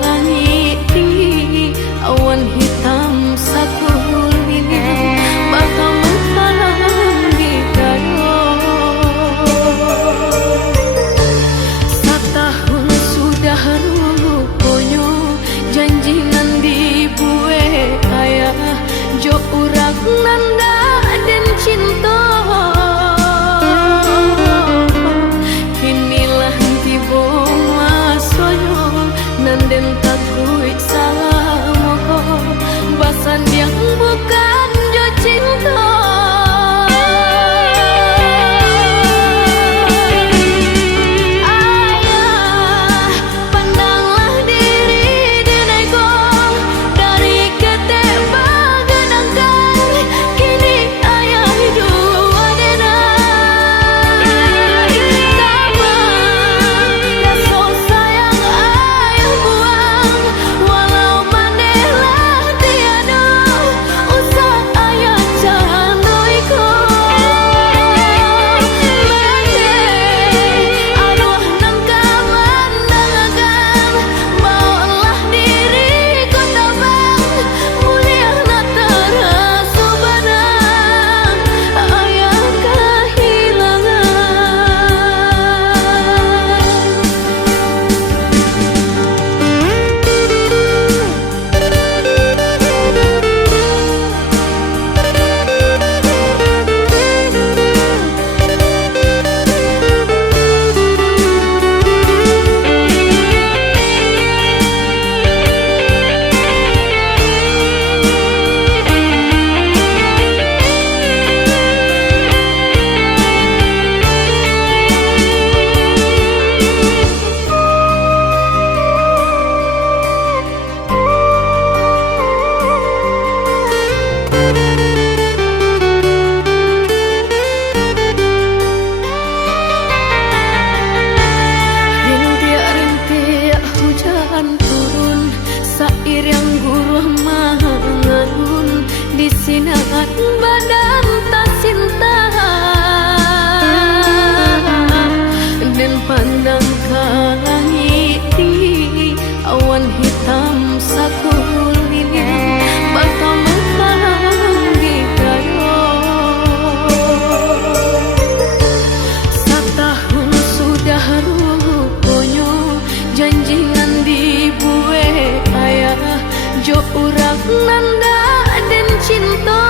langit tinggi, awan hitam sakulina bakal menghalangi gayo. Setahun sudah rupanya janjinan dibuat ayah, jo urang nanda dan cinta. Nanden takui sama kau basan yang bukan jo cinta. Ayah, pandanglah diri denaiku dari ketek bagenangkan. Kini ayah hidup adenai kabar daso sayang ayah buang, walau manehlah tiada usah ayah candoiku. Mane aduh nangka mandangakan, bawalah diri ku tabang mulia na terasu banang ayah kehilangan. Rintik-rintik hujan turun, sair yang guruh mengalun di sinar badan tak cinta. Dan pandang ke langit tinggi, awan hitam sakulina bakal menghalangi gayo. Setahun sudah rupanya janjinan dibuat ayah, jo urang nanda dan cinta.